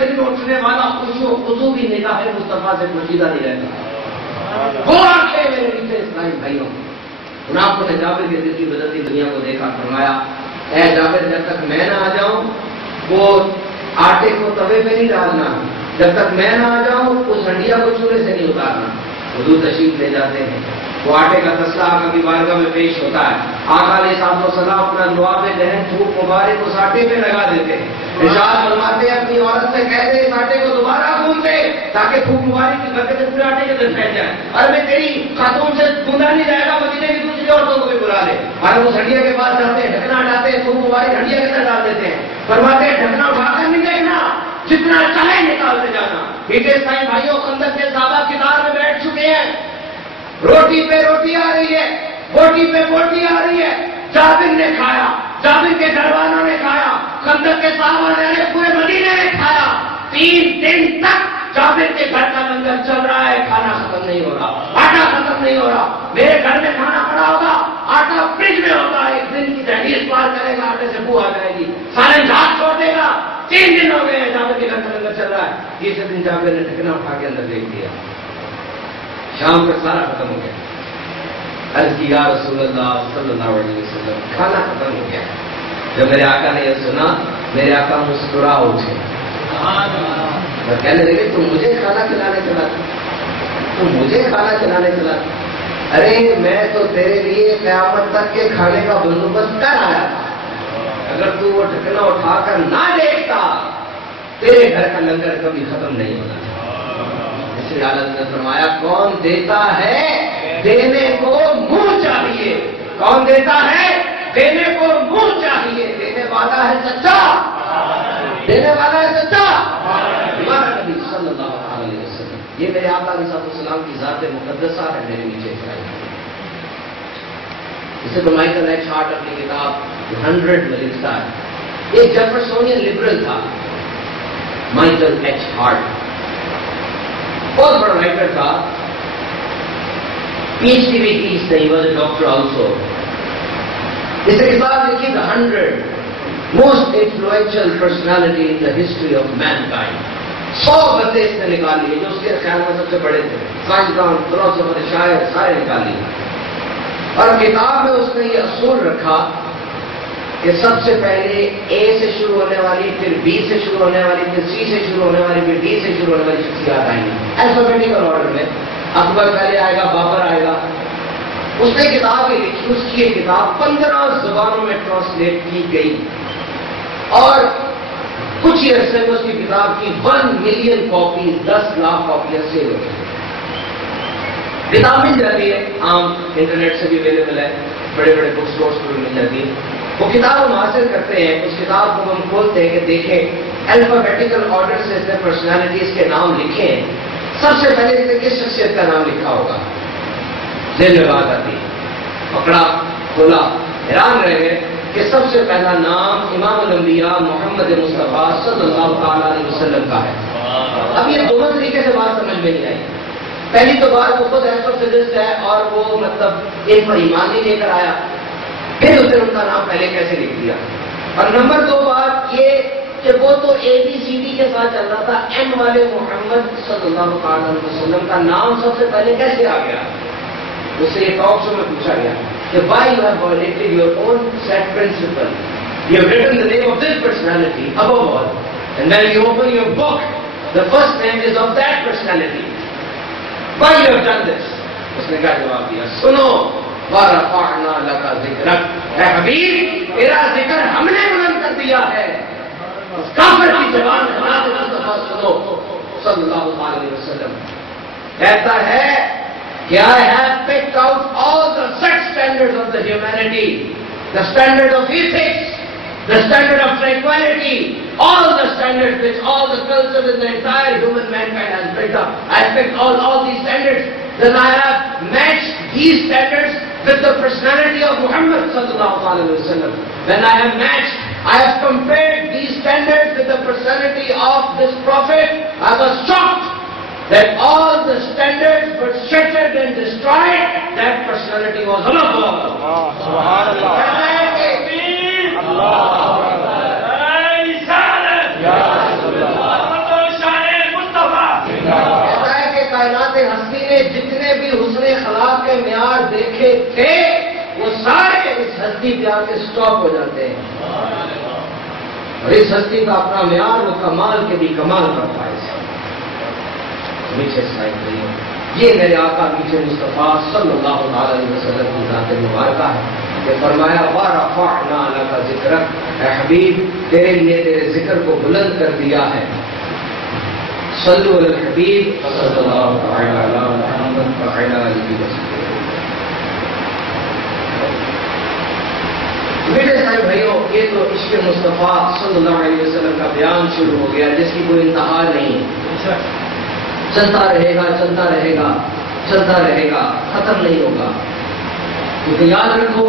دل میں اٹھنے والا خوشی و خضوع بھی نگاہ مصطفیٰ سے پوشیدہ نہیں رہتا. وہ آنکھیں میرے نیچے اسلامی بھائیوں، آپ کو نے جابر کے دل کی بدلتی دنیا کو دیکھا، فرمایا اے جابر جب تک میں نہ آ جاؤں وہ آٹے کو توے پہ نہیں ڈالنا، جب تک میں نہ آ جاؤں اس ہنڈیا کو چولہے سے نہیں اتارنا. حضور تشریف لے جاتے ہیں، وہ آٹے کا تسلا آقا کی بارگاہ میں پیش ہوتا ہے. آقا علیہ السلام اپنا لعاب دہن دھوپ مبارک اس آٹے پہ لگا دیتے ہیں. ارشاد فرماتے ہیں اپنی عورت سے کہتے اس آٹے کو دوبارہ گھوم دے تاکہ دھوپ مبارک کی برکت پورے آٹے کے اندر پھیل جائے. اور میں تیری خاتون سے گوندا نہیں جائے گا، مدینے کی دوسری عورتوں کو بھی بلا لے. اور وہ ہنڈیا کے پاس جاتے ہیں، ڈھکنا ہٹاتے ہیں، دھوپ مبارک ہنڈیا کے اندر ڈال دیتے ہیں. فرماتے ہیں ڈھکنا اٹھا کر نہیں دیکھنا، جتنا چاہے نکالتے جانا. میٹھے اسلامی بھائیوں، خندق کے صحابہ کتار میں بیٹھ چکے ہیں، روٹی پہ روٹی آ رہی ہے، بوٹی پہ بوٹی آ رہی ہے. جابر نے کھایا، جابر کے گھر والوں نے کھایا، خندق کے صحابہ نے پورے مدینے نے کھایا. 3 دن تک جابر کے گھر کا لنگر چل رہا ہے، کھانا ختم نہیں ہو رہا، آٹا ختم نہیں ہو رہا. میرے گھر میں کھانا پڑا ہوگا، آٹا فریج میں ہوگا، ایک دن کی دہلیز پار کرے گا، آٹے سے بو آ جائے گی، سارے ہاتھ چھوڑ دے گا. 3 دن ہو گئے ہیں جابر کے گھر کا لنگر چل رہا ہے. تیسرے دن جابر نے ڈھکنا اٹھا کے اندر دیکھ دیا، شام کا سارا ختم ہو گیا. عرض کی یا رسول اللہ صلی اللہ علیہ وسلم کھانا ختم ہو گیا. جب میرے آقا نے یہ سنا، میرے آقا مسکرا اٹھے اور کہنے لگے تم مجھے کھانا کھلانے چلا، تم مجھے کھانا کھلانے چلا. ارے میں تو تیرے لیے قیامت تک کے کھانے کا بندوبست کر آیا تھا. اگر تو وہ ڈھکنا اٹھا کر نہ دیکھتا تیرے گھر کا لنگر کبھی ختم نہیں ہوتا. اس لیے حالت نے فرمایا کون دیتا ہے دینے کو منہ چاہیے، کون دیتا ہے دینے کو منہ چاہیے. دینے والا ہے سچا، دینے والا ہے سچا ہمارا نبی صلی اللہ علیہ وسلم. یہ میرے آقا علیہ السلام کی ذات مقدسہ ہے میرے نیچے کھڑائی. اسے تو مائیکل ایچ ہارٹ اپنی کتاب 100 میں لکھتا ہے. ایک جیفرسونین لبرل تھا مائیکل ایچ ہارٹ، بہت بڑا رائٹر تھا، پی ایچ ڈی بھی کی اس نے، he was a doctor also. اس نے کتاب لکھی The 100 Most Influential Personality in the History of Mankind. 100 بندے اس نے نکال لیے جو اس کے خیال میں سب سے بڑے تھے، سائنسدان، فلاسفر، شاعر، سارے نکال لیے. اور کتاب میں اس نے یہ اصول رکھا کہ سب سے پہلے اے سے شروع ہونے والی، پھر بی سے شروع ہونے والی، پھر سی سے شروع ہونے والی، پھر ڈی سے شروع ہونے والی شخصیات آئیں گی الفابیٹیکل آرڈر میں. اکبر پہلے آئے گا، بابر آئے گا. اس نے کتاب یہ لکھی، اس کی یہ کتاب 15 زبانوں میں ٹرانسلیٹ کی گئی اور کچھ ہی عرصے میں اس کی کتاب کی 1 ملین کاپی، 10 لاکھ کاپیاں سیل ہو گئی. کتاب مل جاتی ہے، عام انٹرنیٹ سے بھی اویلیبل ہے، بڑے بڑے بک اسٹورس پر بھی مل جاتی ہے. وہ کتاب ہم حاصل کرتے ہیں، اس کتاب کو ہم کھولتے ہیں کہ دیکھیں الفابیٹیکل آرڈر سے اس نے پرسنالٹیز کے نام لکھے ہیں. سب سے پہلے اس نے کس شخصیت کا نام لکھا ہوگا؟ دل میں بات آتی، پکڑا کھولا، حیران رہ گئے کہ سب سے پہلا نام امام الانبیاء محمد مصطفیٰ صلی اللہ تعالیٰ علیہ وسلم کا ہے. اب یہ دونوں طریقے سے بات سمجھ میں نہیں آئی. پہلی تو بات وہ خود ایسٹروفزسٹ ہے اور وہ مطلب ایک پر ایمان نہیں لے کر آیا، پھر اس نے ان کا نام پہلے کیسے لکھ دیا. اور نمبر 2 بات یہ کہ وہ تو ABCD کے ساتھ چل رہا تھا، M والے محمد صلی اللہ علیہ وسلم کا نام سب سے پہلے کیسے آ گیا؟ اس سے یہ ٹاک شو میں پوچھا گیا کہ why you have violated your own set principle, you have written the name of this personality above all, and when you open your book the first name is of that personality, why you have done this? اس نے کیا جواب دیا؟ سنو وَرَفَعْنَا لَكَ ذِكْرَكَ، اے حبیب تیرا ذکر ہم نے بلند کر دیا ہے. اس کافر کی زبان حضرت مصطفیٰ صلی اللہ علیہ وسلم کہتا ہے کہ I have picked out all the set standards of the humanity, the standard of ethics, the standard of tranquility, all the standards which all the cultures in the entire human mankind has built up. I have picked all these standards. Then I have matched these standards with the personality of Muhammad sallallahu alaihi wasallam. When I have matched, I have compared these standards with the personality of this prophet. I was shocked that all the standards were shattered and destroyed. That personality was Allah. نے جتنے بھی حسن اخلاق کے معیار دیکھے تھے وہ سارے اس ہستی پہ آ کے اسٹاپ ہو جاتے ہیں، اور اس ہستی کا اپنا معیار وہ کمال کے بھی کمال کرتا ہے۔ میٹھے اسلام بھائیوں، یہ میرے آقا میٹھے مصطفیٰ صلی اللہ علیہ وسلم کی ذات مبارکہ ہے کہ فرمایا وَرَفَعْنَا لَكَ ذِكْرَكَ، اے حبیب تیرے لیے تیرے ذکر کو بلند کر دیا ہے۔ صلو علی الحبیب صلی اللہ علیہ محمد وعلی آلہ وسلم۔ میٹھے صاحب بھائیوں، یہ تو عشق مصطفیٰ صلی اللہ علیہ وسلم کا بیان شروع ہو گیا جس کی کوئی انتہا نہیں، چلتا رہے گا چلتا رہے گا چلتا رہے گا، ختم نہیں ہوگا۔ کیونکہ یاد رکھو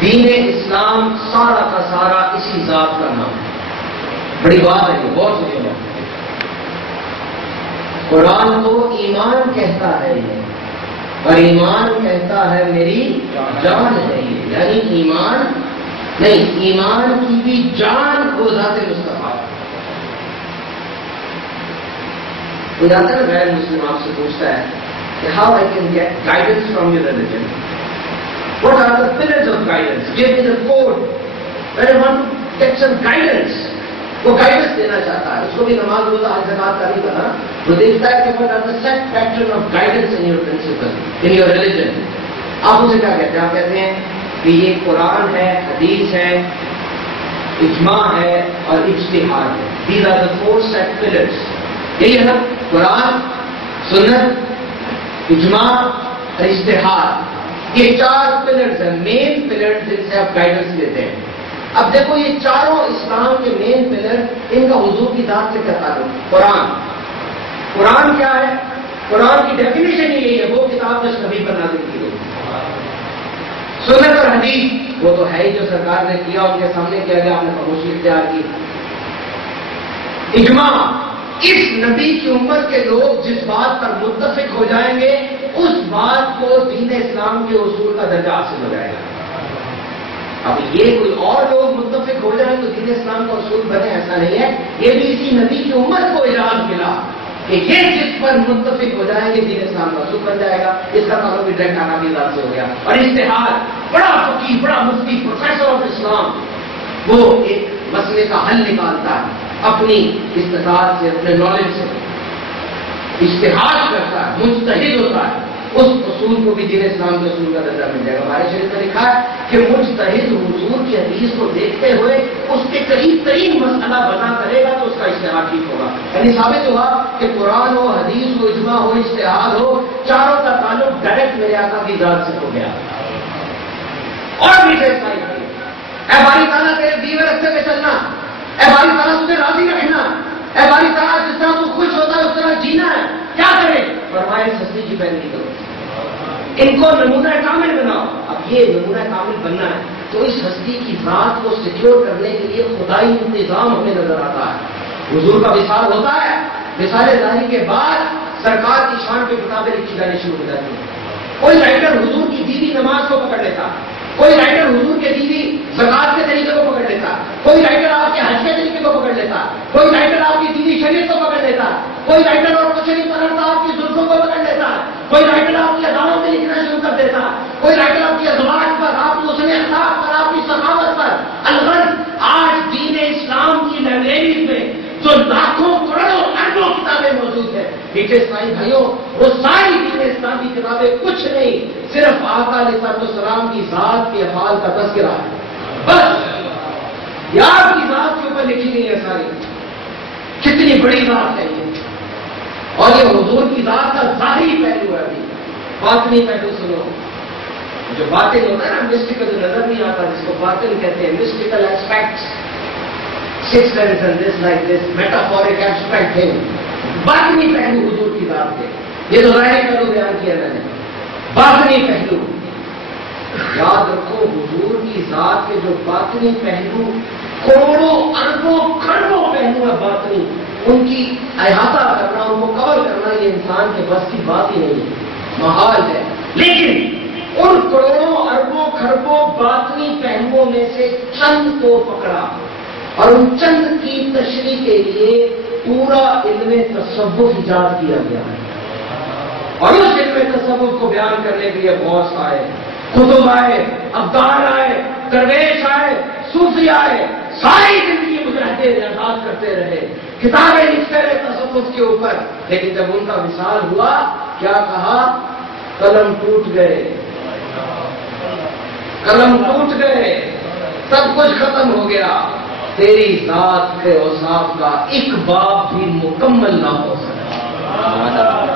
دین اسلام سارا کا سارا اسی ذات کا نام ہے۔ بڑی بات ہے یہ، بہت سنیے۔ قرآن کو ایمان کہتا ہے یہ، اور ایمان کہتا ہے میری جان ہے یہ، یعنی ایمان نہیں، ایمان کی بھی جان کو ذات مصطفیٰ۔ کوئی آتا ہے غیر مسلم آپ سے پوچھتا ہے کہ how I can get guidance from your religion, what are the pillars of guidance, give me the code, when I want to get some guidance. وہ گائیڈنس دینا چاہتا ہے، اس کو بھی نماز روزہ حج زکات کا نہیں پتا، وہ دیکھتا ہے کہ what are the set pattern of guidance in your principle, in your religion۔ آپ اسے کیا کہتے ہیں؟ آپ کہتے ہیں کہ یہ قرآن ہے، حدیث ہے، اجماع ہے اور اجتہاد ہے۔ These are the four set pillars۔ یہی ہے نا، قرآن، سنت، اجماع اور اجتہاد، یہ چار پلرز ہیں، مین پلرز جن سے آپ گائیڈنس لیتے ہیں۔ اب دیکھو یہ چاروں اسلام کے مین پلر، ان کا حضور کی ذات سے کیا تعلق؟ قرآن کیا ہے؟ قرآن کی ڈیفینیشن ہی یہی ہے، وہ کتاب جو نبی پر نازل کی گئی۔ سنت اور حدیث وہ تو ہے ہی جو سرکار نے کیا، ان کے سامنے کیا گیا، آپ نے خاموشی اختیار کی۔ اجماع، اس نبی کی امت کے لوگ جس بات پر متفق ہو جائیں گے اس بات کو دین اسلام کے اصول کا درجہ حاصل ہو جائے گا۔ اب یہ کوئی اور لوگ متفق ہو جائیں تو دین اسلام کا اصول بنے، ایسا نہیں ہے، یہ بھی اسی نبی کی امت کو اجازت ملا کہ یہ جس پر متفق ہو جائیں گے دین اسلام کا اصول بن جائے گا۔ اس کا تعلق بھی ڈائریکٹ آنا بھی ذات سے ہو گیا۔ اور اشتہار، بڑا فقیہ، بڑا مفتی، پروفیسر آف اسلام، وہ ایک مسئلے کا حل نکالتا ہے اپنی استطاعت سے، اپنے نالج سے، اشتہار کرتا ہے، مجتہد ہوتا ہے، اس اصول کو بھی دین اسلام کے اصول کا درجہ مل جائے گا۔ ہمارے شریعت میں لکھا ہے کہ مجتہد حضور کی حدیث کو دیکھتے ہوئے اس کے قریب ترین مسئلہ بنا کرے گا تو اس کا اشتہار ٹھیک ہوگا۔ یعنی ثابت ہوا کہ قرآن ہو، حدیث ہو، اجماع ہو، اشتہار ہو، چاروں کا تعلق ڈائریکٹ میرے آقا کی ذات سے ہو گیا۔ اور بھی اے باری تعالیٰ تیرے دیے رستے پہ چلنا، اے باری تعالیٰ تجھے راضی رکھنا، اے باری تعالیٰ جس طرح تو خوش ہوتا ہے اس طرح جینا ہے، کیا کرے؟ فرمائے سستی کی پیروی کرو، ان کو نمونہ کامل بناؤ۔ اب یہ نمونہ کامل بننا ہے تو اس ہستی کی ذات کو سیکیور کرنے کے لیے خدائی انتظام ہمیں نظر آتا ہے۔ حضور کا وصال ہوتا ہے، وصال ظاہری کے بعد سرکار کی شان پہ کتابیں لکھی جانی شروع ہو جاتی ہیں۔ کوئی رائٹر حضور کی دیوی نماز کو پکڑ لیتا، کوئی رائٹر حضور کے دیوی زکات کے طریقے کو پکڑ لیتا، کوئی رائٹر آپ کے حج کے طریقے کو پکڑ لیتا، کوئی رائٹر آپ کی دیوی شریعت کو پکڑ لیتا، کوئی رائٹر اور کچھ آپ کی زلفوں کو پکڑ لیتا، کوئی رائٹر آپ کی اداؤں میں لکھنا شروع کر دیتا، کوئی رائٹر آپ کی ازواج پر، آپ کی حسن اخلاق پر، آپ کی سخاوت پر۔ الغرض آج دین اسلام کی لائبریریز میں جو لاکھوں کروڑوں اربوں کتابیں موجود ہیں، میٹھے اسلامی بھائیوں، وہ ساری دین اسلام کی کتابیں کچھ نہیں، صرف آقا علیہ السلام کی ذات کے افعال کا تذکرہ ہے، بس یہ آپ کی ذات کے اوپر لکھی گئی ہے ساری۔ کتنی بڑی ذات ہے یہ، اور یہ حضور کی ذات کا ظاہری پہلو ہے، باطنی پہلو سنو۔ جو باطن ہوتا ہے نا، مسٹیکل جو نظر نہیں آتا، جس کو باطن کہتے ہیں، mystical aspects, six sense and this like this, metaphoric abstract ہے، باطنی پہلو حضور کی ذات کے۔ یہ تو ظاہری پہلو بیان کیا میں نے، باطنی پہلو یاد رکھو۔ حضور کی ذات کے جو باطنی پہلو، کروڑوں اربوں کھربوں پہلو ہے باطنی، ان کی احاطہ کرنا، ان کو کور کرنا یہ انسان کے بس کی بات ہی نہیں ہے، محال ہے۔ لیکن ان کروڑوں اربوں کھربوں باطنی پہلوؤں میں سے چند کو پکڑا اور ان چند کی تشریح کے لیے پورا علم تصوف ایجاد کیا گیا ہے۔ اور اس علم تصوف کو بیان کرنے کے لیے غوث آئے، قطب آئے، ابدال آئے، درویش آئے، صوفی آئے، ساری زندگی مجاہدے ریاضات کرتے رہے، کتابیں لکھتے رہے تصوف کے اوپر، لیکن جب ان کا وصال ہوا کیا کہا؟ قلم ٹوٹ گئے، قلم ٹوٹ گئے، سب کچھ ختم ہو گیا، تیری ذات کے اوصاف کا ایک باب بھی مکمل نہ ہو سکا۔